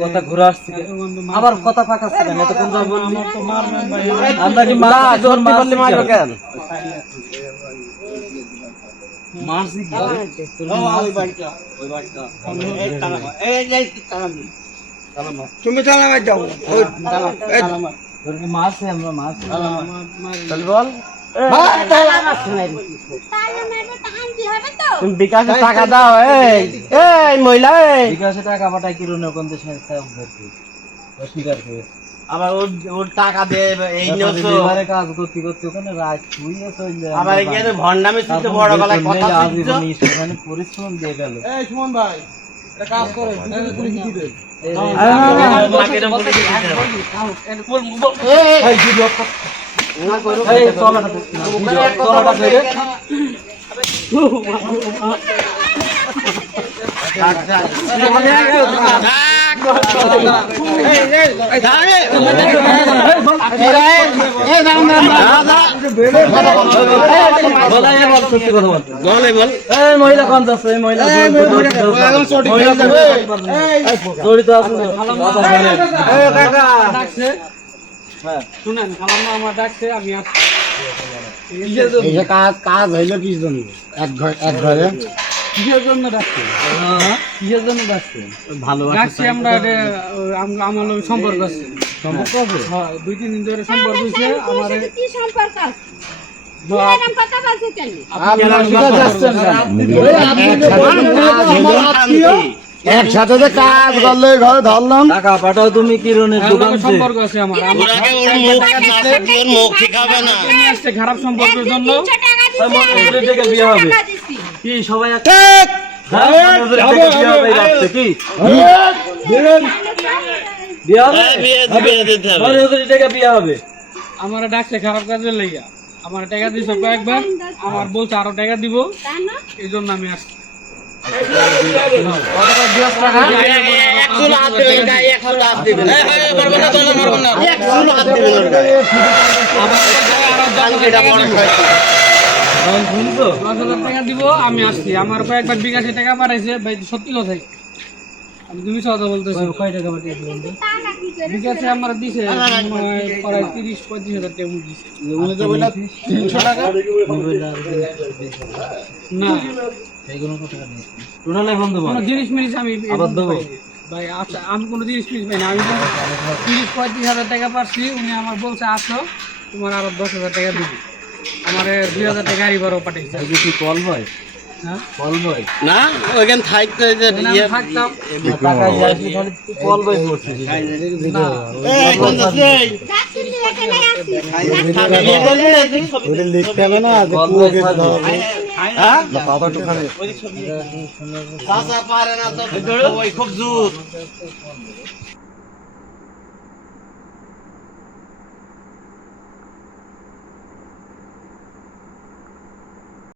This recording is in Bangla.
কথা ঘুরে আসছে আবার কথা ফাঁকা আছে না, তো কোন কথা বললি আমরা কি মাছ ধর মারলি মারবে কেন মারছি কি ওই বাড়িটা এই তুমি চালাবা যাও তোর কি মাছ আছে আমরা মাছ চল বল তুমি বিকাশে টাকা দাও এই মহিলা বিকাশে টাকা পাঠাই কি রুনে কোন দেশে অস্বীকার করে আবার ওর টাকা দিয়ে এই নিয়েছো এবারে কাজ করতে করতে ওখানে রাত শুয়ে চলে যায় আবার এখানে ভন্ডামে শুতে বড় গলায় কথা বলছো মানে পরিশ্রম দিয়ে গেল এই সুমন ভাই এটা কাজ করে পুলিশ দিবে মহিলা কোন যাচ্ছে মহিলা জড়িত আছে শুনেন খালাম্মা আমার ডাকছে আমি কাজ হইলো কি জন্য এক ঘরে কিসের জন্য ডাকছে কিসের জন্য ডাকছে ভালোবাসি আমরা আমার সম্পর্ক আছে সম্পর্ক আছে হ্যাঁ 2-3 দিন ধরে সম্পর্ক হইছে আমার কি সম্পর্ক আছে কথা বলছো কেন একসাথে যে কাজ করলে ঘরে ধরলাম টাকা পাঠাও তুমি কিরণের দোকান সম্পর্ক আছে আমার ওর মুখ শিখাবে না আসছে খারাপ সম্পর্কের জন্য টাকা বিয়ে হবে কি সবাই ঠিক কি বিয়ে হবে আমার ডাকছে খারাপ কাজের লেগা আমার টাকা দিয়েছে কয়েকবার আমার বলছে আরো টাকা দিব এই জন্য আমি আসছি দিব আমি আসছি আমার কয়েকবার বিকাশে টাকা পাঠাইছে ভাই সত্যি কথাই আমি তুমি কথা বলতেছি কয় টাকা পাঠিয়েছি বিকাশে আমার দিছে প্রায় 30-35 হাজার টাকা দিছে 300 টাকা না এইগুলো কত টাকা দিয়েছি টোটালে বন্ধু কোন জিনিস মিনিস আমি আবার দেব ভাই আচ্ছা আমি কোন জিনিস মিনিস পাই না আমি 30-35 হাজার টাকা পাচ্ছি উনি আমার বলছে আসো তোমার আরো 10,000 টাকা দিবি আমারে 2000 টাকা গাড়ি ভাড়া পাঠাইছে এই কি কল ভাই হ্যাঁ কল ভাই না ওইখান থাকতে যে ইয়ে থাকতাম টাকা যাইছি খালি কল ভাই করছিস না এই কোন আছে ওরে লিখতে হবে না যে কুকে দাও হ্যাঁ বাবা তো খানে চাচা পারে না তো ওই খুব জোর